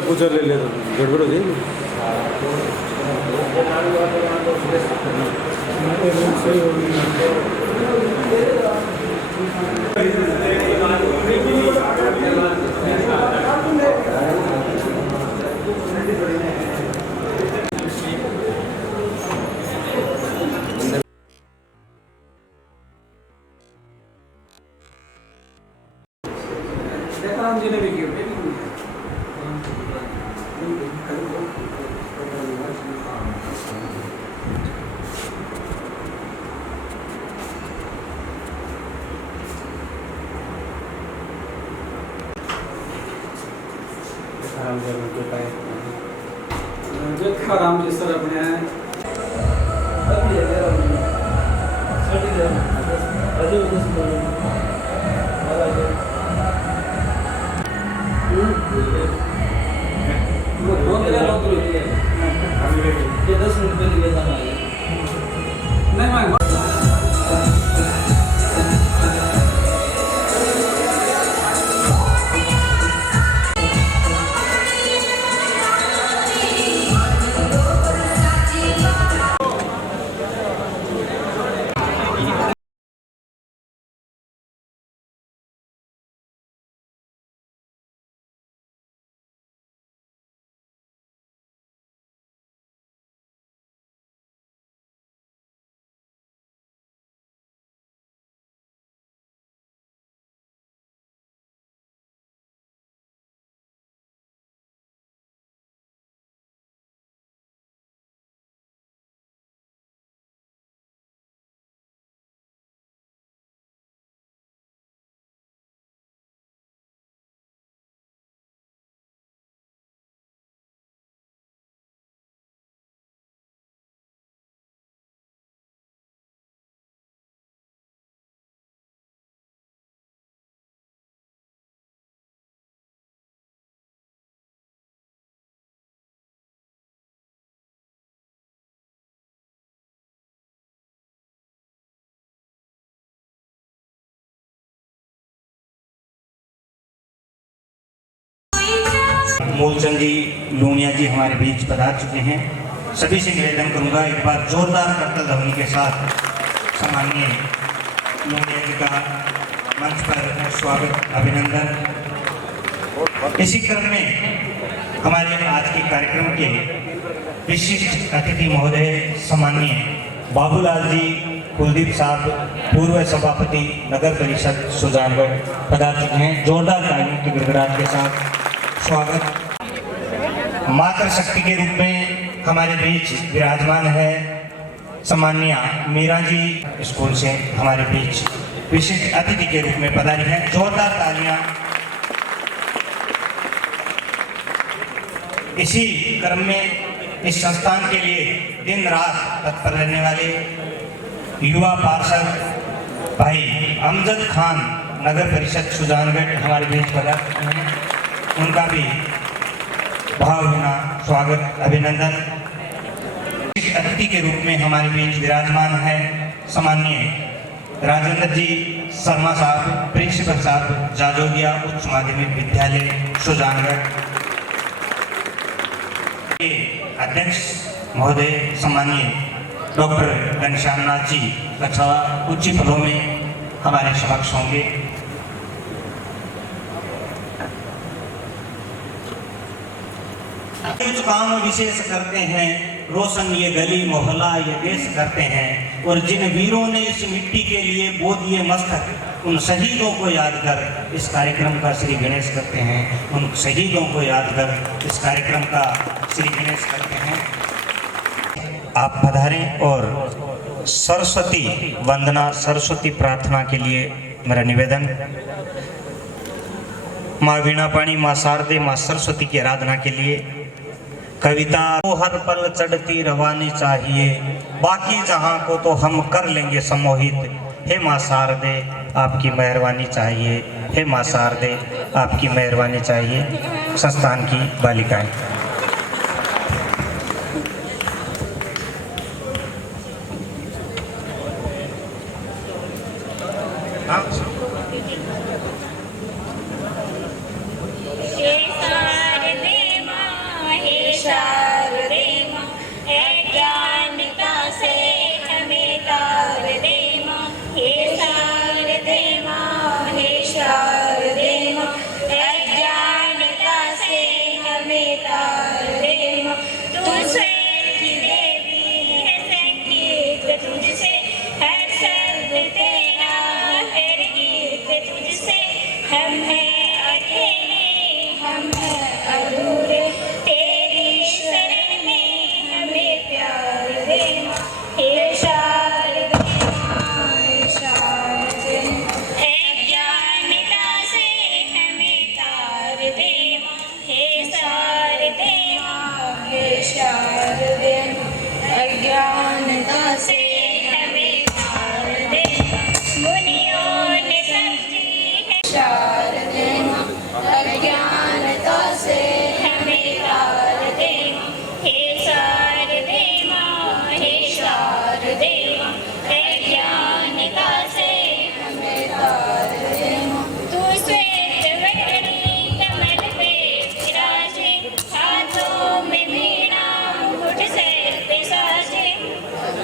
पूजा ले ले गड़बड़ हो जाएगी। राम जी सर अपने मूलचंद जी लूनिया जी हमारे बीच पधार चुके हैं। सभी से निवेदन करूंगा एक बार जोरदार करतल ध्वनि के साथ सम्माननीय लूनिया जी का मंच पर स्वागत अभिनंदन। इसी क्रम में हमारे आज के कार्यक्रम के विशिष्ट अतिथि महोदय सम्माननीय बाबूलाल जी कुलदीप साहब पूर्व सभापति नगर परिषद सुजानगढ़ पधार चुके हैं। जोरदार तालियों की गड़गड़ाहट के साथ स्वागत। मातृ शक्ति के रूप में हमारे बीच विराजमान है सम्माननीय मीरा जी स्कूल से हमारे बीच विशिष्ट अतिथि के रूप में पधारी हैं। जोरदार तालियां। इसी क्रम में इस संस्थान के लिए दिन रात तत्पर रहने वाले युवा पार्षद भाई अमजद खान नगर परिषद सुजानगढ़ हमारे बीच पधार चुके हैं। उनका भी भावभीना स्वागत अभिनंदन। अतिथि के रूप में हमारे बीच विराजमान है सम्माननीय राजेंद्र जी शर्मा साहब प्रिंसिपल साहब जाजोगिया उच्च माध्यमिक विद्यालय सुजानगढ़। अध्यक्ष महोदय सम्माननीय डॉक्टर घनश्याम नाथ जी कछवा उच्च पदों में हमारे समक्ष होंगे। कुछ काम विशेष करते हैं, रोशन ये गली मोहल्ला ये देश करते हैं, और जिन वीरों ने इस मिट्टी के लिए बो दिए मस्तक उन शहीदों को याद कर इस कार्यक्रम का श्री गणेश करते हैं। उन शहीदों को याद कर इस कार्यक्रम का श्री गणेश करते हैं। आप पधारें और सरस्वती वंदना सरस्वती प्रार्थना के लिए मेरा निवेदन। माँ वीणा पाणी माँ शारदे माँ सरस्वती की आराधना के लिए कविता तो हर पल चढ़ती रवानी चाहिए, बाकी जहां को तो हम कर लेंगे सम्मोहित। हे माँ शारदे आपकी मेहरबानी चाहिए, हे माँ शारदे आपकी मेहरबानी चाहिए। संस्थान की बालिकाएं। हैं अकेले, हम हैं अधूरे, तेरी शरण में हमें प्यार दे माँ, हे शारदे माँ, हे शारदे माँ। अज्ञानता से हमें तार दे माँ, हे शारदे माँ, हे शारदे माँ। अज्ञानता से हमें तार दे माँ, मुनियों ने समझी है शारदे माँ। अज्ञानता से हमें तार दे माँ, हे शारदे माँ, हे शारदे माँ। अज्ञानता से हमें तार दे माँ। तू श्वेत वरणी कमल पे विराजे, हाथों में वीणा मुकुट सर पे साजे।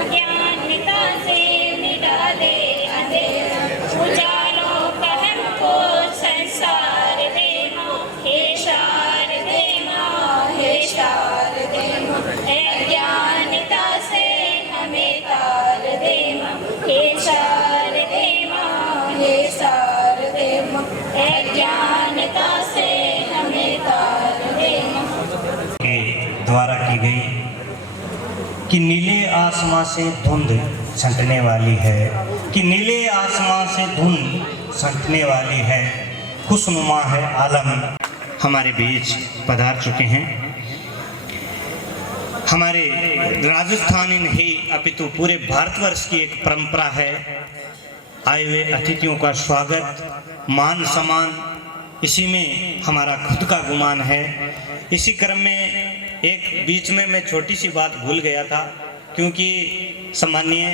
अज्ञानता से मिटा दे अंधेरा, उजालों का हमको संसार दे माँ, हे शारदे माँ, हे शारदे माँ। अज्ञानता से हमें तार दे माँ, हे शारदे माँ, हे शारदे माँ। अज्ञानता से हमें तार दे माँ। के द्वारा की गई कि नीले आसमां से धुंध छंटने वाली है, कि नीले आसमां से धुंध छंटने वाली है, खुशनुमा है आलम हमारे बीच पधार चुके हैं। हमारे राजस्थान ही नहीं अपितु पूरे भारतवर्ष की एक परंपरा है आए हुए अतिथियों का स्वागत, मान सम्मान, इसी में हमारा खुद का गुमान है। इसी क्रम में एक बीच में मैं छोटी सी बात भूल गया था, क्योंकि सामान्य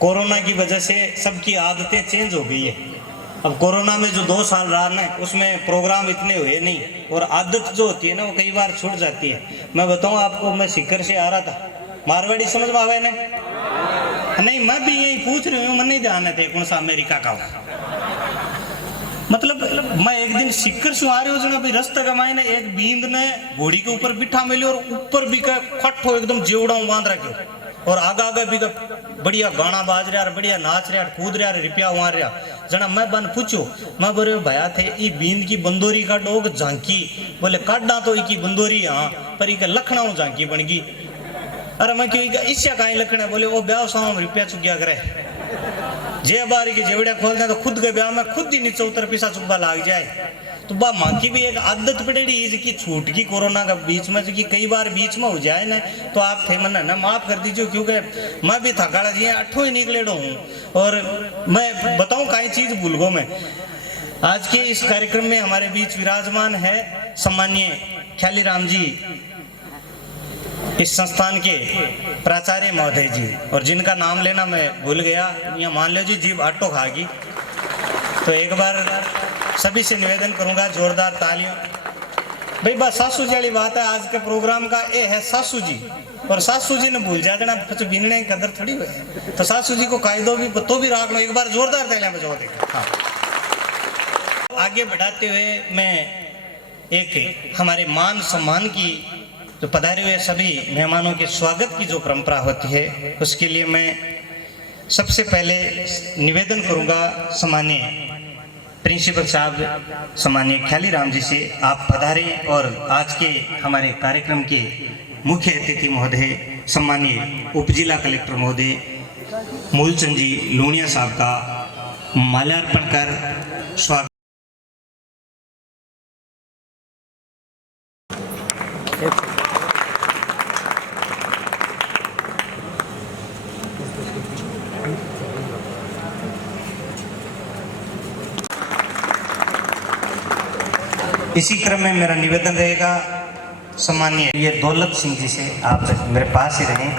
कोरोना की वजह से सबकी आदतें चेंज हो गई है। अब कोरोना में जो 2 साल रहा ना, उसमें प्रोग्राम इतने हुए नहीं, और आदत जो होती है ना वो कई बार छूट जाती है। मैं बताऊं आपको, मैं सीकर से आ रहा था, मारवाड़ी समझ में आवे ना? नहीं, मैं भी यही पूछ रही हूँ, मैं नहीं ध्यान थे कौन सा अमेरिका का हो। मतलब मैं एक दिन सीकर से आ रही हूँ जना, भाई रास्ते का मायने एक बींद ने घोड़ी के ऊपर बिठा मिली और ऊपर भी का खट हो एकदम जेवड़ा बांध रखे, और आगा आगा भी का बढ़िया गाना बाज रहा, बढ़िया नाच रहा, कूद रहा, रिपिया मार रहा। जना मैं बन पूछो, मैं बोले भया थे ई बींद की बंदोरी का डोग झांकी, बोले काटना तो इकी बंदोरी यहाँ पर इका लखनऊ झांकी बन गई। अरे मैं क्यों इससे कहीं लखना, बोले वो ब्याह साम रुपया चुकिया करे, जे बारी के जेवड़िया खोलते हैं तो खुद के ब्याह में खुद ही नीचे उतर पीछा चुब्बा लाग जाए। तो बा माँ की भी एक आदत पड़ेगी इसकी छूट की, कोरोना का बीच में, जो कि कई बार बीच में हो जाए ना, तो आप थे मन ना माफ कर दीजिए, क्योंकि मैं भी थकाड़ा जी 8 ही निकले हूँ, और मैं बताऊँ कई चीज भूल गो मैं। आज के इस कार्यक्रम में हमारे बीच विराजमान है सम्मानीय ख्याली राम जी, इस संस्थान के प्राचार्य महोदय जी, और जिनका नाम लेना मैं भूल गया, या मान लो जी जीभ आटो खागी। तो एक बार सभी से निवेदन करूंगा जोरदार तालियों। भाई बस सासू जी वाली बात है, आज के प्रोग्राम का ये है सासू जी, और सासू जी ने भूल जाए ना कुछ बीनने की कदर थोड़ी हुई, तो सासू जी को कायदो भी तो भी राख लो। एक बार जोरदार तालियां बजाओ देखो। हाँ, आगे बढ़ाते हुए मैं एक हमारे मान सम्मान की जो पधारे हुए सभी मेहमानों के स्वागत की जो परंपरा होती है, उसके लिए मैं सबसे पहले निवेदन करूंगा सम्मानीय प्रिंसिपल साहब सम्मानीय ख्याली राम जी से, आप पधारें और आज के हमारे कार्यक्रम के मुख्य अतिथि महोदय सम्मानीय उप जिला कलेक्टर महोदय मूलचंद जी लूणिया साहब का माल्यार्पण कर स्वागत। इसी क्रम में मेरा निवेदन रहेगा सम्मानीय ये दौलत सिंह जी से, आप मेरे पास ही रहें।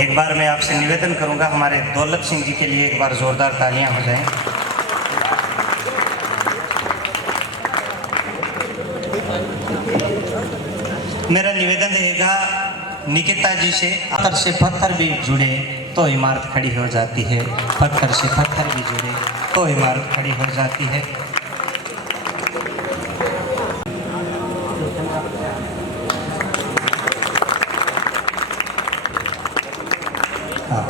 एक बार मैं आपसे निवेदन करूंगा हमारे दौलत सिंह जी के लिए एक बार जोरदार तालियां हो जाएं। मेरा निवेदन रहेगा निकिता जी से, पत्थर से पत्थर भी जुड़े तो इमारत खड़ी हो जाती है, पत्थर से पत्थर भी जुड़े तो इमारत खड़ी हो जाती है। हाँ,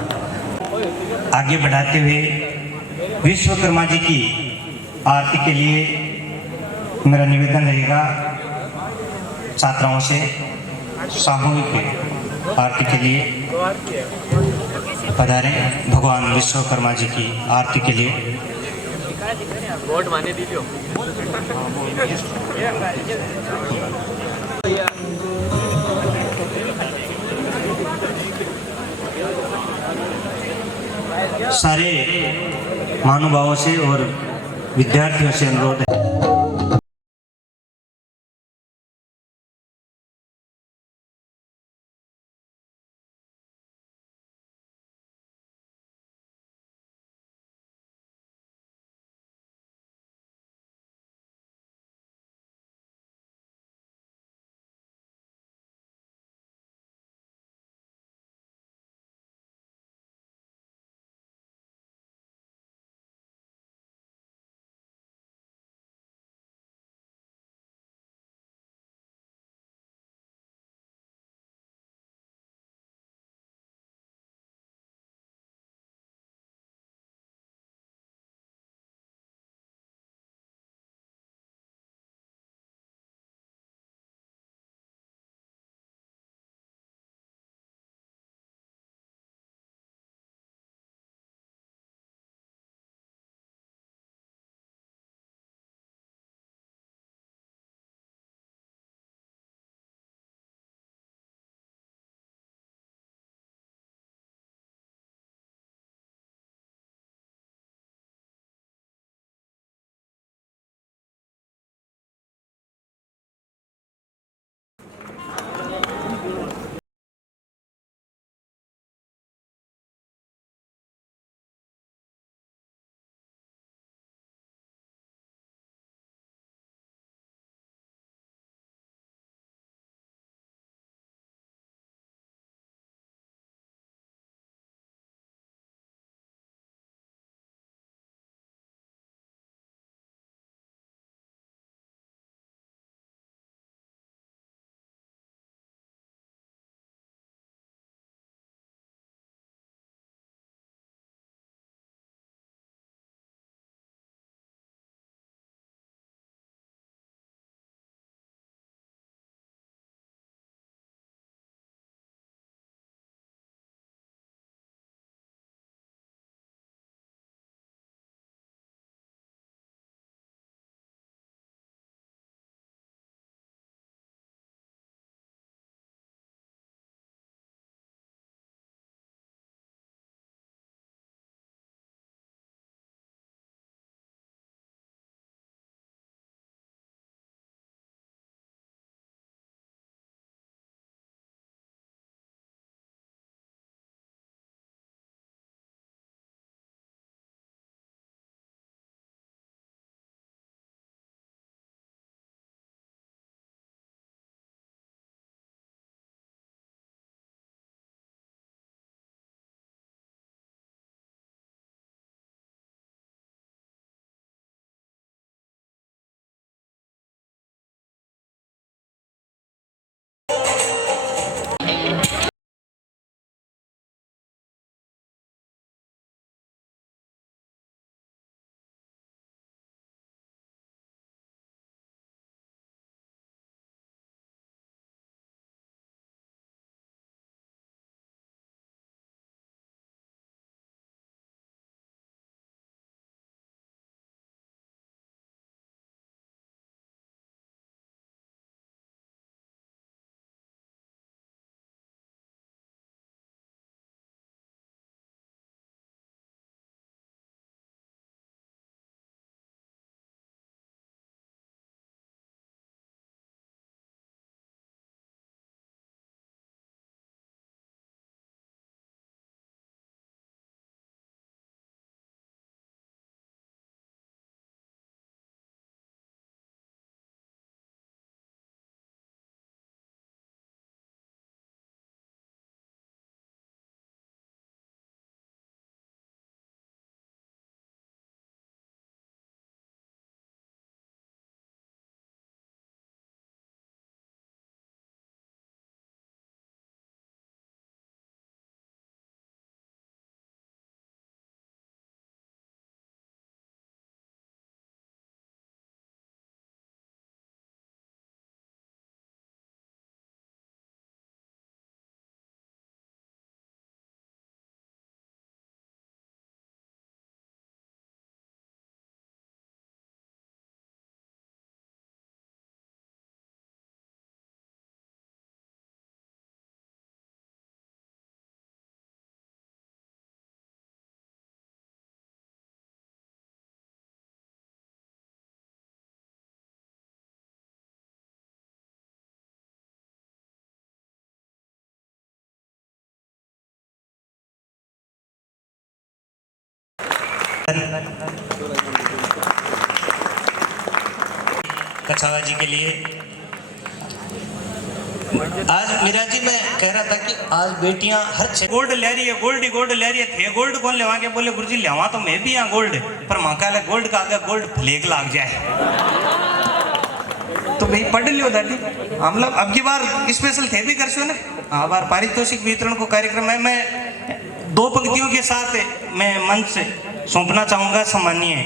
आगे बढ़ाते हुए विश्वकर्मा जी की आरती के लिए मेरा निवेदन रहेगा छात्राओं से सामूहिक आरती के लिए पधारें। भगवान विश्वकर्मा जी की आरती के लिए सारे महानुभावों से और विद्यार्थियों से अनुरोध है। कछावा जी के लिए। आज मीरा जी मैं कह रहा था कि आज बेटियां हर क्षेत्र गोल्ड ले रही है, गोल्ड ही गोल्ड ले रही है। थे गोल्ड कौन लेवा के बोले गुरुजी लेवा तो मैं भी यहाँ गोल्ड, पर माँ गोल्ड का आगे गोल्ड फ्लेग लाग जाए तो भाई पढ़ लियो दादी। हम लोग अब की बार स्पेशल थे भी कर ना, हाँ बार पारितोषिक वितरण को कार्यक्रम है। मैं 2 पंक्तियों के साथ मैं मंच से सौंपना चाहूंगा सम्मानीय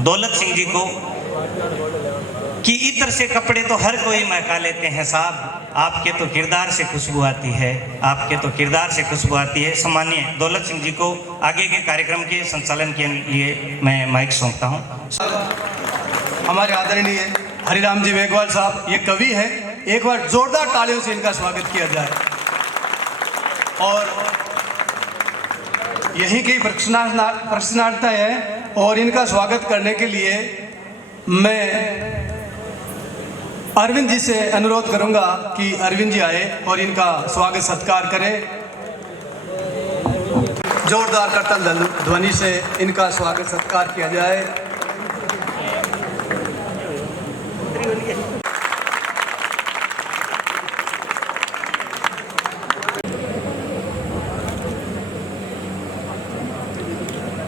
दौलत सिंह जी को कि इत्र से कपड़े तो हर कोई महका लेते हैं साहब, आपके तो किरदार से खुशबू आती है, आपके तो किरदार से खुशबू आती है। सम्मानीय दौलत सिंह जी को आगे के कार्यक्रम के संचालन के लिए मैं माइक सौंपता हूँ। हमारे आदरणीय हरिराम जी मेघवाल साहब ये कवि हैं, एक बार जोरदार तालियों से इनका स्वागत किया जाए। और यही की प्रश्नार्थता है और इनका स्वागत करने के लिए मैं अरविंद जी से अनुरोध करूंगा कि अरविंद जी आए और इनका स्वागत सत्कार करें। जोरदार करतल ध्वनि से इनका स्वागत सत्कार किया जाए।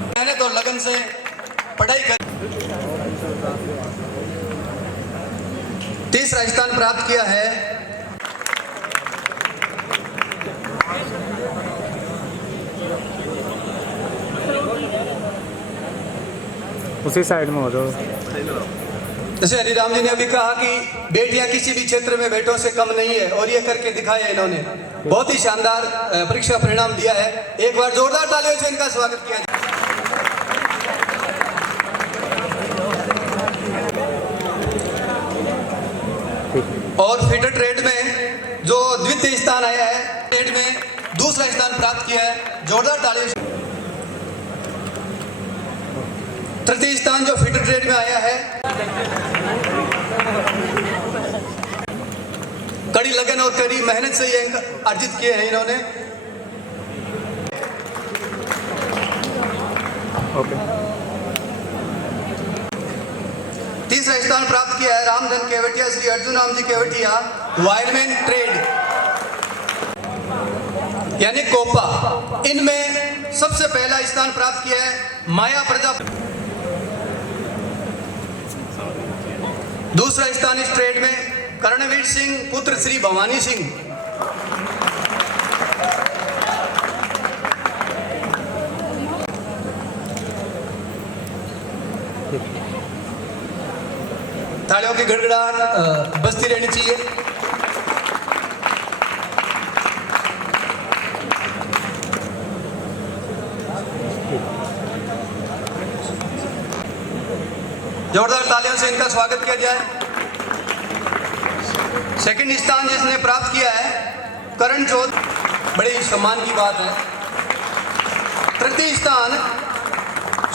मैंने तो लगन से पढ़ाई कर 30 स्थान प्राप्त किया है। उसी साइड में हो जाओ। जैसे हरिराम जी ने अभी कहा कि बेटियां किसी भी क्षेत्र में बेटों से कम नहीं है और ये करके दिखाया इन्होंने, बहुत ही शानदार परीक्षा परिणाम दिया है। एक बार जोरदार तालियों से इनका स्वागत किया जाए। और फिटर ट्रेड में जो द्वितीय स्थान आया है, ट्रेड में दूसरा स्थान प्राप्त किया है, जोरदार तालियों से। तृतीय स्थान जो फिटर ट्रेड में आया है, कड़ी लगन और कड़ी मेहनत से ये अंक अर्जित किए हैं इन्होंने। तीसरा स्थान प्राप्त किया है रामधन केवटिया, श्री अर्जुन राम जी केवटिया, वायरमैन ट्रेड यानी कोपा। इनमें सबसे पहला स्थान प्राप्त किया है माया प्रजापति। दूसरा स्थान इस ट्रेड में कर्णवीर सिंह पुत्र श्री भवानी सिंह। तालियों की गड़गड़ाहट बजती रहनी चाहिए। जोरदार तालियों से इनका स्वागत किया जाए। सेकंड स्थान जिसने प्राप्त किया है करण चौध, बड़े ही सम्मान की बात है। तृतीय स्थान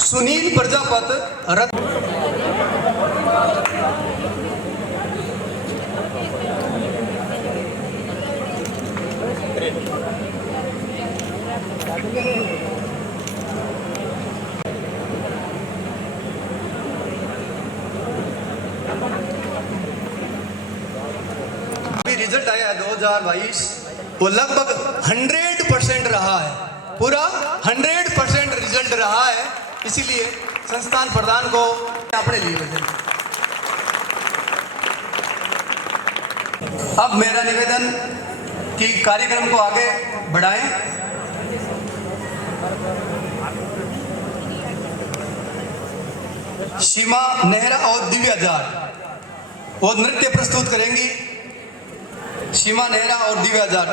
सुनील प्रजापत रत्न। रिजल्ट आया है 2022, वो लगभग 100% रहा है, पूरा 100% रिजल्ट रहा है। इसीलिए संस्थान प्रधान को अपने लिए बदल। अब मेरा निवेदन कि कार्यक्रम को आगे बढ़ाएं। सीमा नेहरा और दिव्या जाट वो नृत्य प्रस्तुत करेंगी। सीमा नेहरा और दिव्या जाट।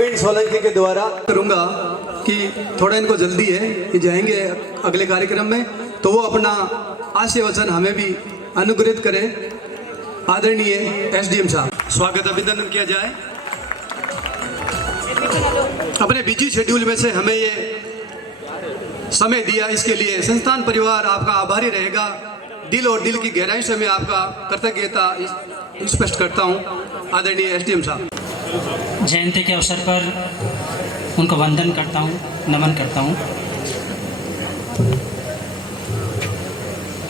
प्रवीण सोलंकी के द्वारा करूंगा कि थोड़ा इनको जल्दी है, ये जाएंगे अगले कार्यक्रम में, तो वो अपना आशय वचन हमें भी अनुग्रहित करें। आदरणीय एसडीएम साहब, स्वागत अभिनंदन किया जाए। अपने बिजी शेड्यूल में से हमें ये समय दिया, इसके लिए संस्थान परिवार आपका आभारी रहेगा। दिल और दिल की गहराई से मैं आपका कृतज्ञता स्पष्ट करता हूँ। आदरणीय एसडीएम साहब, जयंती के अवसर पर उनको वंदन करता हूँ, नमन करता हूँ।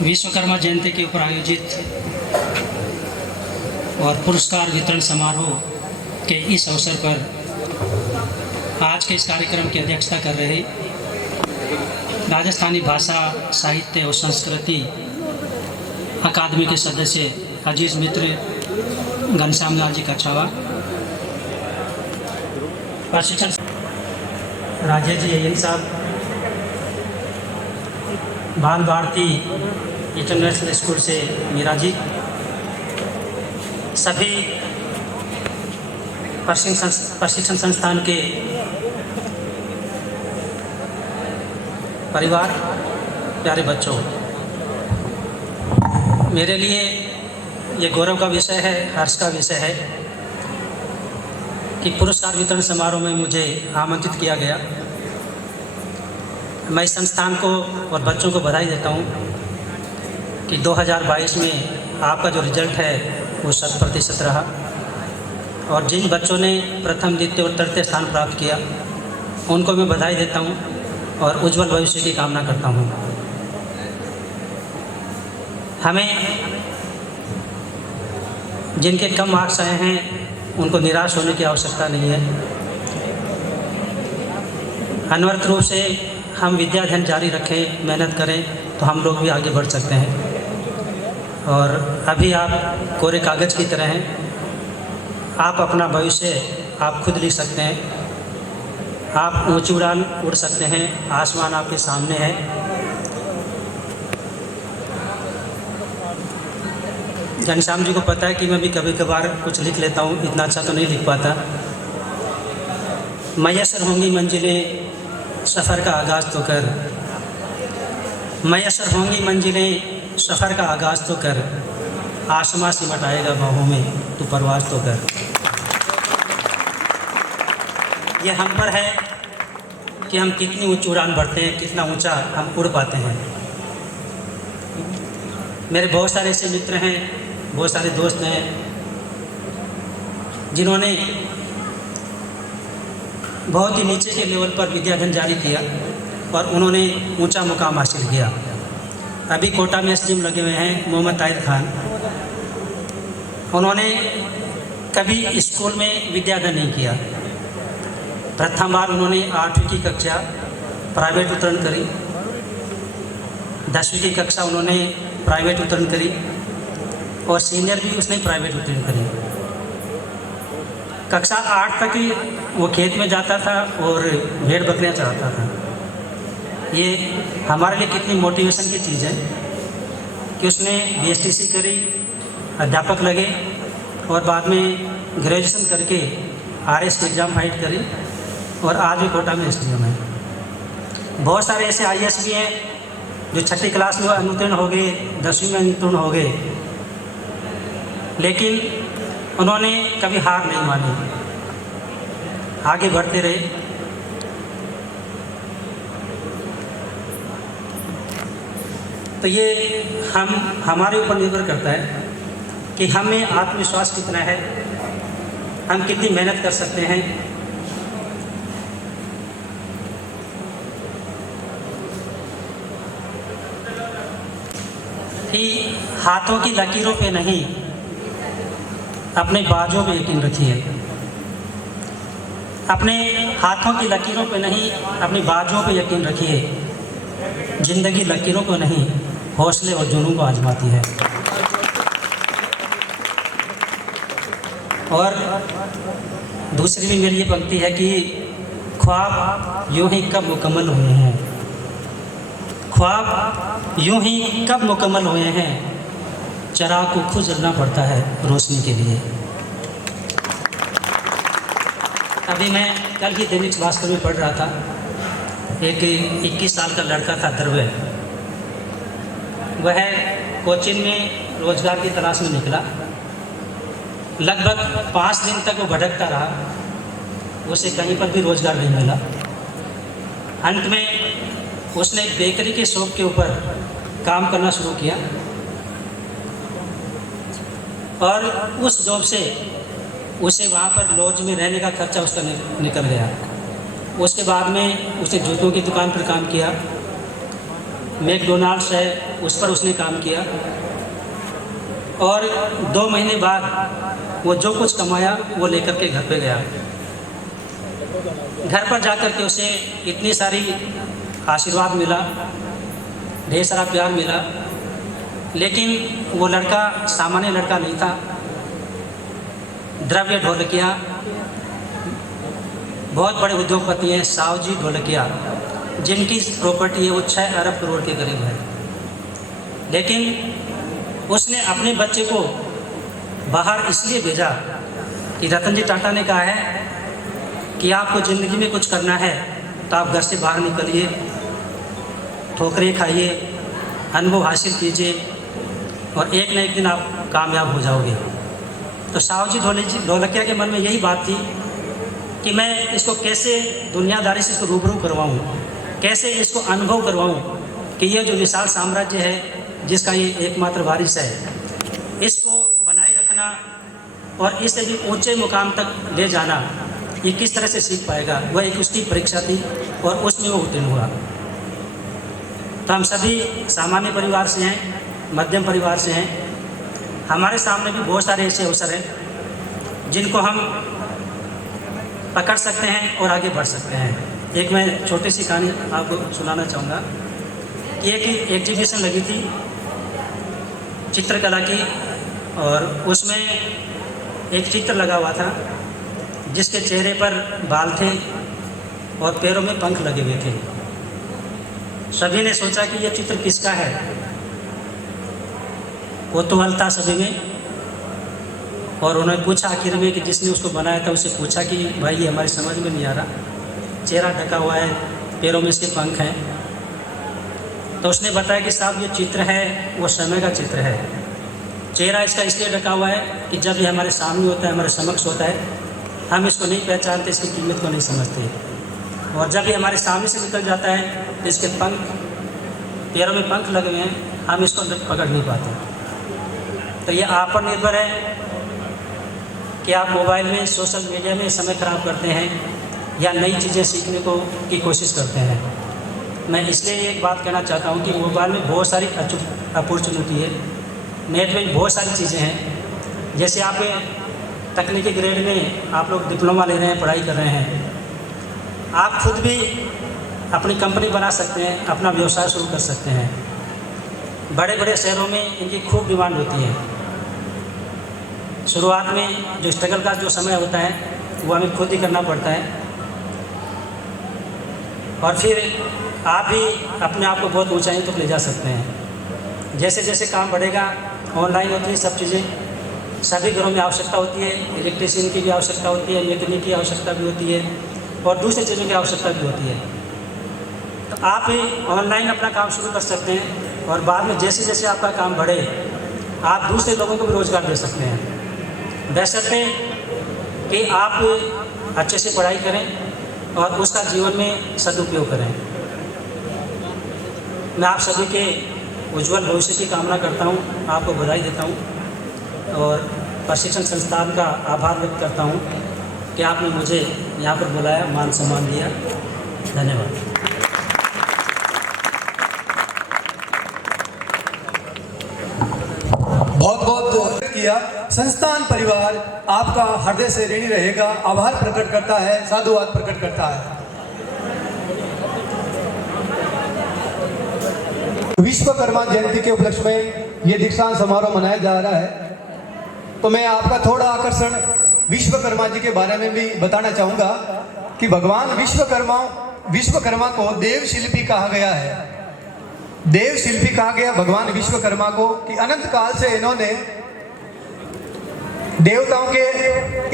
विश्वकर्मा जयंती के ऊपर आयोजित और पुरस्कार वितरण समारोह के इस अवसर पर आज के इस कार्यक्रम की अध्यक्षता कर रहे राजस्थानी भाषा साहित्य और संस्कृति अकादमी के सदस्य अजीज मित्र घनश्याम लाल जी कछावा, प्रशिक्षण राजेश जी अय्यर साहब, बाल भारती इंटरनेशनल स्कूल से मीरा जी, सभी प्रशिक्षण संस्थान के परिवार, प्यारे बच्चों, मेरे लिए ये गौरव का विषय है, हर्ष का विषय है कि पुरस्कार वितरण समारोह में मुझे आमंत्रित किया गया। मैं इस संस्थान को और बच्चों को बधाई देता हूँ कि 2022 में आपका जो रिजल्ट है वो 100% रहा और जिन बच्चों ने प्रथम, द्वितीय और तृतीय स्थान प्राप्त किया उनको मैं बधाई देता हूँ और उज्जवल भविष्य की कामना करता हूँ। हमें जिनके कम मार्क्स आए हैं उनको निराश होने की आवश्यकता नहीं है। अनवरत रूप से हम विद्या अध्ययन जारी रखें, मेहनत करें तो हम लोग भी आगे बढ़ सकते हैं। और अभी आप कोरे कागज़ की तरह हैं, आप अपना भविष्य आप खुद लिख सकते हैं। आप ऊंची उड़ान उड़ सकते हैं, आसमान आपके सामने है। घनश्याम जी को पता है कि मैं भी कभी कभार कुछ लिख लेता हूँ, इतना अच्छा तो नहीं लिख पाता। मैसर होंगी मंजिलें सफ़र का आगाज़ तो कर, मैसर होंगी मंजिलें सफ़र का आगाज़ तो कर, आसमां सिमट आएगा बाहों में तू परवाज़ तो कर। ये हम पर है कि हम कितनी ऊंची उड़ान भरते हैं, कितना ऊंचा हम उड़ पाते हैं। मेरे बहुत सारे ऐसे मित्र हैं, बहुत सारे दोस्त हैं जिन्होंने बहुत ही नीचे के लेवल पर विद्या अध्ययन जारी किया और उन्होंने ऊंचा मुकाम हासिल किया। अभी कोटा में एसडीएम लगे हुए हैं मोहम्मद ताहिर खान। उन्होंने कभी स्कूल में विद्या अध्ययन नहीं किया। प्रथम बार उन्होंने 8वीं की कक्षा प्राइवेट उत्तीर्ण करी, 10वीं की कक्षा उन्होंने प्राइवेट उत्तीर्ण करी और सीनियर भी उसने प्राइवेट उत्तीर्ण करी। कक्षा 8 तक ही वो खेत में जाता था और भेड़ बकरियां चराता था। ये हमारे लिए कितनी मोटिवेशन की चीज़ है कि उसने बीएसटीसी करी, अध्यापक लगे और बाद में ग्रेजुएशन करके आरएस की एग्ज़ाम फाइट करी और आज भी कोटा में एसडीएम है। बहुत सारे ऐसे आईएएस भी हैं जो 6ठी क्लास में अनुत्तीर्ण हो गए, 10वीं में अनुत्तीर्ण हो गए, लेकिन उन्होंने कभी हार नहीं मानी, आगे बढ़ते रहे। तो ये हमारे ऊपर निर्भर करता है कि हमें आत्मविश्वास कितना है, हम कितनी मेहनत कर सकते हैं। कि हाथों की लकीरों पे नहीं, अपने बाजों पे यकीन रखिए। अपने हाथों की लकीरों पे नहीं, अपनी बाजों पे यकीन रखिए। जिंदगी लकीरों को नहीं, हौसले और जुनून को आजमाती है। और दूसरी भी मेरी ये पंक्ति है कि ख्वाब यूं ही कब मुकम्मल हुए हैं, ख्वाब यूं ही कब मुकम्मल हुए हैं, चराग को खुद जलना पड़ता है रोशनी के लिए। अभी मैं कल ही दैनिक भास्कर में पढ़ रहा था, एक 21 साल का लड़का था द्रव्य, वह कोचिन में रोजगार की तलाश में निकला। लगभग 5 दिन तक वो भटकता रहा, उसे कहीं पर भी रोजगार नहीं मिला। अंत में उसने एक बेकरी के शॉप के ऊपर काम करना शुरू किया और उस जॉब से उसे वहाँ पर लॉज में रहने का खर्चा उसका निकल गया। उसके बाद में उसने जूतों की दुकान पर काम किया, मैकडोनाल्ड्स है उस पर उसने काम किया और 2 महीने बाद वो जो कुछ कमाया वो लेकर के घर पे गया। घर पर जाकर के उसे इतनी सारी आशीर्वाद मिला, ढेर सारा प्यार मिला, लेकिन वो लड़का सामान्य लड़का नहीं था। द्रव्य ढोलकिया, बहुत बड़े उद्योगपति हैं सावजी ढोलकिया, जिनकी प्रॉपर्टी है वो 6 अरब करोड़ के करीब है। लेकिन उसने अपने बच्चे को बाहर इसलिए भेजा कि रतन जी टाटा ने कहा है कि आपको ज़िंदगी में कुछ करना है तो आप घर से बाहर निकलिए, ठोकरें खाइए, अनुभव हासिल कीजिए और एक न एक दिन आप कामयाब हो जाओगे। तो सावजी ढोलकिया के मन में यही बात थी कि मैं इसको कैसे दुनियादारी से इसको रूबरू करवाऊँ, कैसे इसको अनुभव करवाऊँ कि ये जो विशाल साम्राज्य है जिसका ये एकमात्र वारिस है, इसको बनाए रखना और इसे भी ऊंचे मुकाम तक ले जाना, ये किस तरह से सीख पाएगा। वह एक उसकी परीक्षा थी और उसमें वो उत्तीर्ण हुआ। तो हम सभी सामान्य परिवार से हैं, मध्यम परिवार से हैं। हमारे सामने भी बहुत सारे ऐसे अवसर हैं जिनको हम पकड़ सकते हैं और आगे बढ़ सकते हैं। एक मैं छोटी सी कहानी आपको सुनाना चाहूँगा कि एक एग्जीबिशन लगी थी चित्रकला की और उसमें एक चित्र लगा हुआ था जिसके चेहरे पर बाल थे और पैरों में पंख लगे हुए थे। सभी ने सोचा कि यह चित्र किसका है। कौतूहल था सभी में और उन्होंने पूछा आखिर में कि जिसने उसको बनाया था, उसे पूछा कि भाई ये हमारी समझ में नहीं आ रहा, चेहरा ढका हुआ है, पैरों में इसके पंख हैं। तो उसने बताया कि साहब ये चित्र है वो समय का चित्र है। चेहरा इसका इसलिए ढका हुआ है कि जब ये हमारे सामने होता है, हमारे समक्ष होता है, हम इसको नहीं पहचानते, इसकी कीमत को नहीं समझते, और जब ये हमारे सामने से निकल जाता है तो इसके पंख, पैरों में पंख लगे हुए हैं, हम इसको पकड़ नहीं पाते। तो ये आप पर निर्भर है कि आप मोबाइल में, सोशल मीडिया में समय ख़राब करते हैं या नई चीज़ें सीखने की कोशिश करते हैं। मैं इसलिए एक बात कहना चाहता हूँ कि मोबाइल में बहुत सारी अपॉर्चुनिटी है, नेट में बहुत सारी चीज़ें हैं। जैसे आप तकनीकी ग्रेड में आप लोग डिप्लोमा ले रहे हैं, पढ़ाई कर रहे हैं, आप खुद भी अपनी कंपनी बना सकते हैं, अपना व्यवसाय शुरू कर सकते हैं। बड़े बड़े शहरों में इनकी खूब डिमांड होती है। शुरुआत में जो स्ट्रगल का जो समय होता है वो हमें खुद ही करना पड़ता है और फिर आप भी अपने आप को बहुत ऊंचाई तक ले जा सकते हैं। जैसे जैसे काम बढ़ेगा, ऑनलाइन होती है सब चीज़ें, सभी घरों में आवश्यकता होती है, इलेक्ट्रिशियन की भी आवश्यकता होती है, मैकेनिक की आवश्यकता भी होती है और दूसरी चीज़ों की आवश्यकता भी होती है। तो आप भी ऑनलाइन अपना काम शुरू कर सकते हैं और बाद में जैसे जैसे आपका काम बढ़े आप दूसरे लोगों को भी रोज़गार दे सकते हैं, बशर्ते कि आप अच्छे से पढ़ाई करें और उसका जीवन में सदुपयोग करें। मैं आप सभी के उज्जवल भविष्य की कामना करता हूं, आपको बधाई देता हूं और प्रशिक्षण संस्थान का आभार व्यक्त करता हूं कि आपने मुझे यहाँ पर बुलाया, मान सम्मान दिया। धन्यवाद। बहुत बहुत किया। संस्थान परिवार आपका हृदय से ऋणी रहेगा, आभार प्रकट करता है, साधुवाद प्रकट करता है। विश्वकर्मा जयंती के उपलक्ष्य में ये दीक्षांत समारोह मनाया जा रहा है, तो मैं आपका थोड़ा आकर्षण विश्वकर्मा जी के बारे में भी बताना चाहूँगा कि भगवान विश्वकर्मा को देव शिल्पी कहा गया है। देव शिल्पी कहा गया भगवान विश्वकर्मा को कि अनंत काल से इन्होंने देवताओं के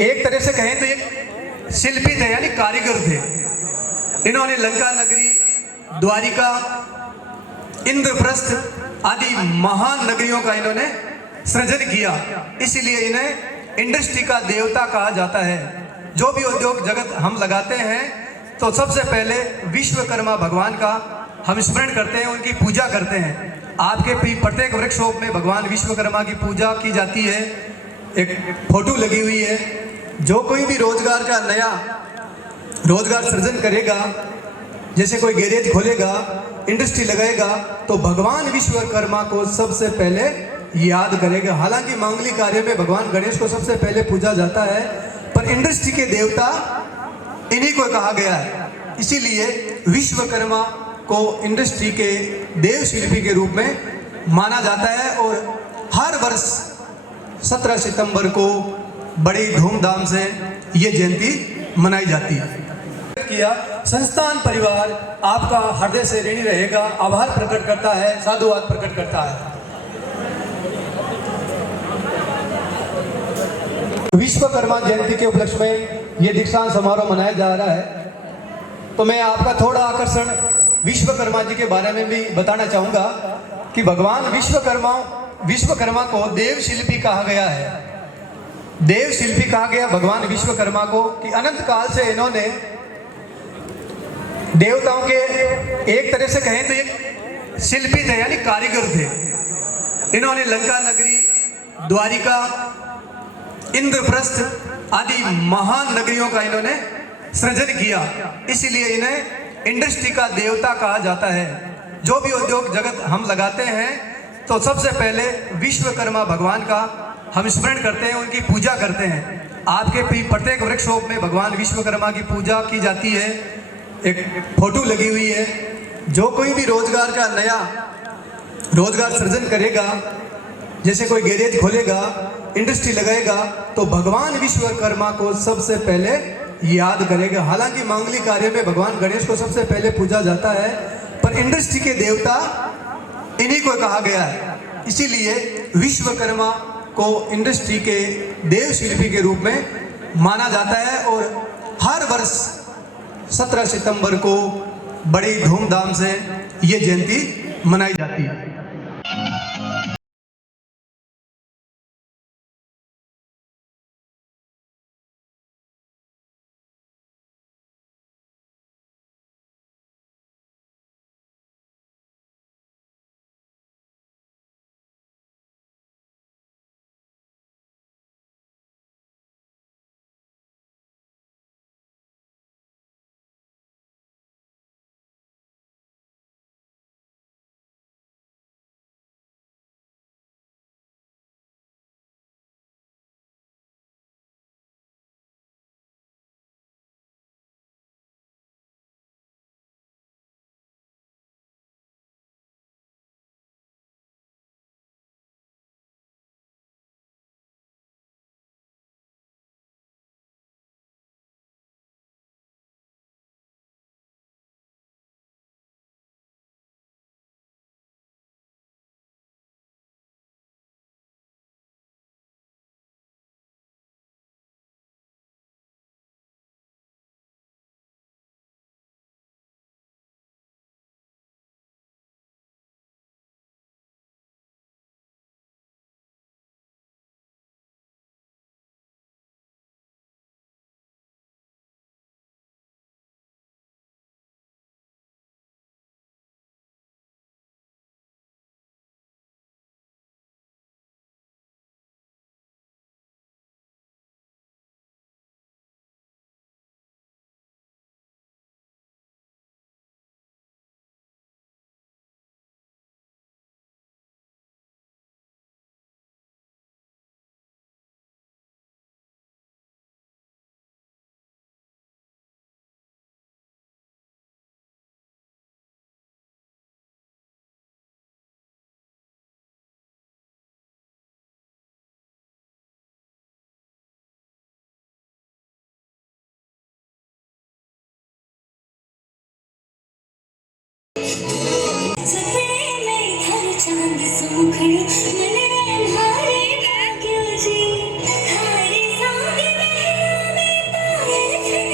एक तरह से कहें तो एक शिल्पी थे यानी कारीगर थे। इन्होंने लंका नगरी, द्वारिका, इंद्रप्रस्थ आदि महान नगरियों का इन्होंने सृजन किया। इसीलिए इन्हें इंडस्ट्री का देवता कहा जाता है। जो भी उद्योग जगत हम लगाते हैं तो सबसे पहले विश्वकर्मा भगवान का हम स्मरण करते हैं, उनकी पूजा करते हैं। आपके प्रत्येक वर्कशॉप में भगवान विश्वकर्मा की पूजा की जाती है। एक फोटो लगी हुई है। जो कोई भी रोजगार का नया रोजगार सृजन करेगा, जैसे कोई गैरेज खोलेगा, इंडस्ट्री लगाएगा, तो भगवान विश्वकर्मा को सबसे पहले याद करेगा। हालांकि मांगलिक कार्य में भगवान गणेश को सबसे पहले पूजा जाता है, पर इंडस्ट्री के देवता इन्हीं को कहा गया है। इसीलिए विश्वकर्मा को इंडस्ट्री के देव शिल्पी के रूप में माना जाता है और हर वर्ष 17 सितंबर को बड़ी धूमधाम से ये जयंती मनाई जाती है। किया संस्थान परिवार आपका हृदय से ऋणी रहेगा, आभार प्रकट करता है, साधुवाद प्रकट करता है। विश्वकर्मा जयंती के उपलक्ष्य में ये दीक्षांत समारोह मनाया जा रहा है, तो मैं आपका थोड़ा आकर्षण विश्वकर्मा जी के बारे में भी बताना चाहूँगा कि भगवान विश्वकर्मा को देव शिल्पी कहा गया है। देव शिल्पी कहा गया भगवान विश्वकर्मा को कि अनंत काल से इन्होंने देवताओं के एक तरह से कहें तो एक शिल्पी थे यानी कारीगर थे। इन्होंने लंका नगरी, द्वारिका, इंद्रप्रस्थ आदि महान नगरियों का इन्होंने सृजन किया। इसीलिए इन्हें इंडस्ट्री का देवता कहा जाता है। जो भी उद्योग जगत हम लगाते हैं तो सबसे पहले विश्वकर्मा भगवान का हम स्मरण करते हैं, उनकी पूजा करते हैं। आपके प्रत्येक वर्कशॉप में भगवान विश्वकर्मा की पूजा की जाती है। एक फोटो लगी हुई है। जो कोई भी रोजगार का नया रोजगार सृजन करेगा, जैसे कोई गैरेज खोलेगा, इंडस्ट्री लगाएगा, तो भगवान विश्वकर्मा को सबसे पहले याद करेगा। हालांकि मांगलिक कार्य में भगवान गणेश को सबसे पहले पूजा जाता है, पर इंडस्ट्री के देवता इन्हीं को कहा गया है। इसीलिए विश्वकर्मा को इंडस्ट्री के देव शिल्पी के रूप में माना जाता है और हर वर्ष 17 सितंबर को बड़ी धूमधाम से ये जयंती मनाई जाती है। चांद सुखड़ी मन भारे क्यों जी, थारे संग महला में पाए थे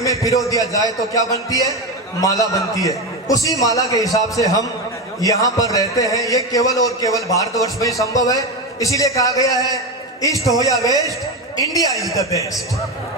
में पिरो दिया जाए तो क्या बनती है? माला बनती है। उसी माला के हिसाब से हम यहाँ पर रहते हैं। ये केवल और केवल भारतवर्ष में ही संभव है। इसीलिए कहा गया है ईस्ट हो या west, India is the best.